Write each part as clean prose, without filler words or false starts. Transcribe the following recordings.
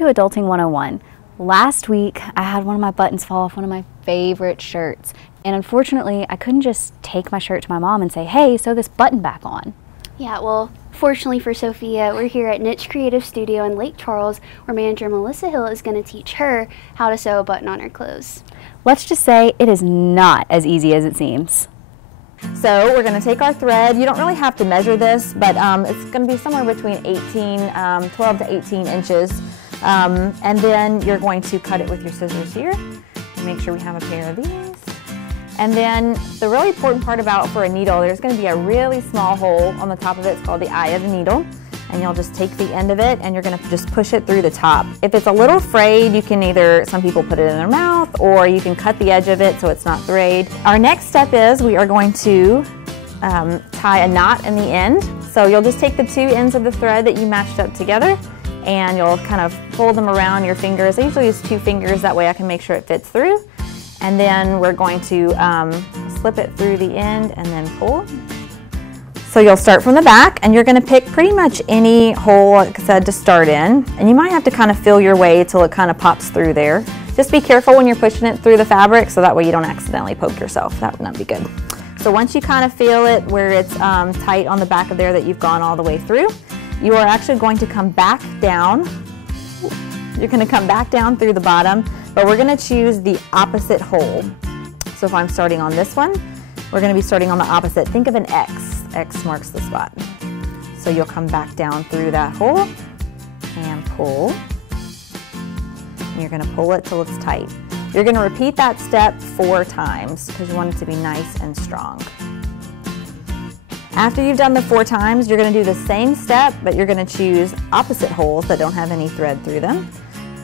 to Adulting 101. Last week, I had one of my buttons fall off one of my favorite shirts. And unfortunately, I couldn't just take my shirt to my mom and say, hey, sew this button back on. Yeah, well, fortunately for Sophia, we're here at Niche Creative Studio in Lake Charles, where manager Melissa Hill is going to teach her how to sew a button on her clothes. Let's just say it is not as easy as it seems. So we're going to take our thread. You don't really have to measure this, but it's going to be somewhere between 12 to 18 inches. And then you're going to cut it with your scissors here. Make sure we have a pair of these. And then the really important part about for a needle, there's going to be a really small hole on the top of it. It's called the eye of the needle. And you'll just take the end of it and you're going to just push it through the top. If it's a little frayed, you can either, some people put it in their mouth, or you can cut the edge of it so it's not frayed. Our next step is we are going to tie a knot in the end. So you'll just take the two ends of the thread that you matched up together and you'll kind of pull them around your fingers. I usually use 2 fingers, that way I can make sure it fits through. And then we're going to slip it through the end and then pull. So you'll start from the back and you're going to pick pretty much any hole, like I said, to start in. And you might have to kind of feel your way till it kind of pops through there. Just be careful when you're pushing it through the fabric so that way you don't accidentally poke yourself. That would not be good. So once you kind of feel it where it's tight on the back of there that you've gone all the way through, you are actually going to come back down. You're going to come back down through the bottom, but we're going to choose the opposite hole. So if I'm starting on this one, we're going to be starting on the opposite. Think of an X. X marks the spot. So you'll come back down through that hole and pull. And you're going to pull it till it's tight. You're going to repeat that step 4 times because you want it to be nice and strong. After you've done the 4 times, you're going to do the same step, but you're going to choose opposite holes that don't have any thread through them.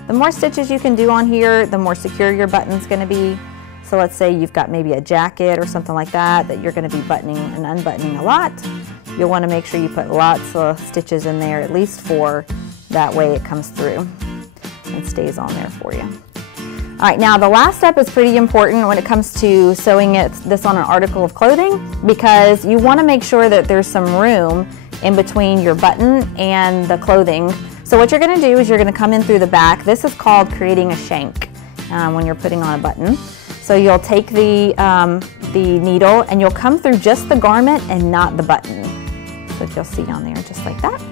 The more stitches you can do on here, the more secure your button's going to be. So let's say you've got maybe a jacket or something like that you're going to be buttoning and unbuttoning a lot. You'll want to make sure you put lots of stitches in there, at least 4. That way it comes through and stays on there for you. All right, now the last step is pretty important when it comes to sewing this on an article of clothing, because you want to make sure that there's some room in between your button and the clothing. So what you're going to do is you're going to come in through the back. This is called creating a shank when you're putting on a button. So you'll take the needle and you'll come through just the garment and not the button. So you'll see on there just like that.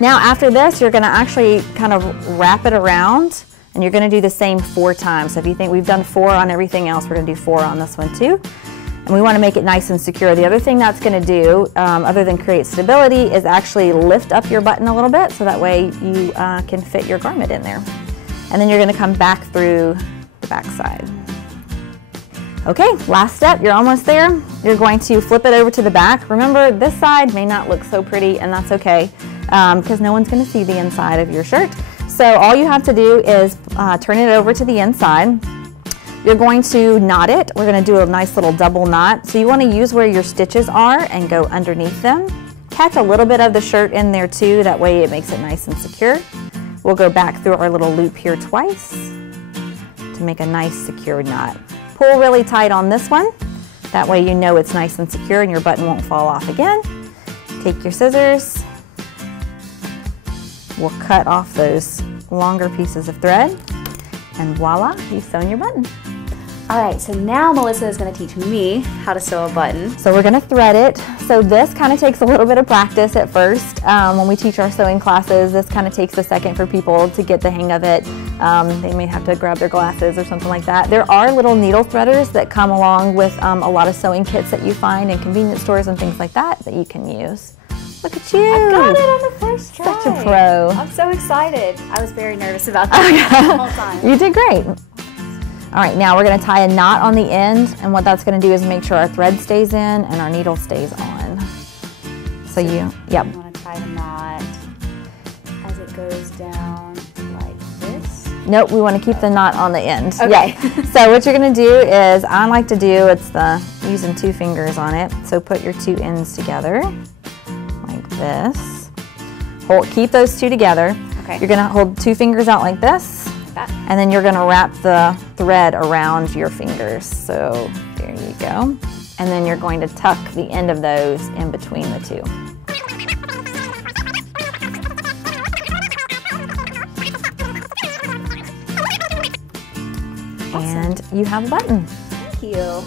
Now after this, you're going to actually kind of wrap it around and you're going to do the same 4 times. So if you think we've done 4 on everything else, we're going to do 4 on this one too. And we want to make it nice and secure. The other thing that's going to do, other than create stability, is actually lift up your button a little bit so that way you can fit your garment in there. And then you're going to come back through the back side. Okay, last step, you're almost there. You're going to flip it over to the back. Remember, this side may not look so pretty, and that's okay, because no one's going to see the inside of your shirt. So all you have to do is turn it over to the inside. You're going to knot it. We're going to do a nice little double knot. So you want to use where your stitches are and go underneath them. Catch a little bit of the shirt in there too, that way it makes it nice and secure. We'll go back through our little loop here twice to make a nice secure knot. Pull really tight on this one. That way you know it's nice and secure and your button won't fall off again. Take your scissors. We'll cut off those longer pieces of thread and voila, you've sewn your button. All right, so now Melissa is going to teach me how to sew a button. So we're going to thread it. So this kind of takes a little bit of practice at first. When we teach our sewing classes, this kind of takes a second for people to get the hang of it. They may have to grab their glasses or something like that. There are little needle threaders that come along with a lot of sewing kits that you find in convenience stores and things like that you can use. Look at you. I got it on the first try. Such a pro. I'm so excited. I was very nervous about that the whole time. You did great. All right, now we're going to tie a knot on the end, and what that's going to do is make sure our thread stays in and our needle stays on. So you want to tie the knot as it goes down like this? Nope, we want to keep the knot on the end. Okay. Yeah. So what you're going to do is, I like to do, using 2 fingers on it. So put your 2 ends together like this. Keep those 2 together. Okay. You're going to hold 2 fingers out like this. And then you're going to wrap the thread around your fingers. So there you go. And then you're going to tuck the end of those in between the 2. And you have a button. Thank you.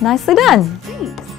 Nicely done. Thanks.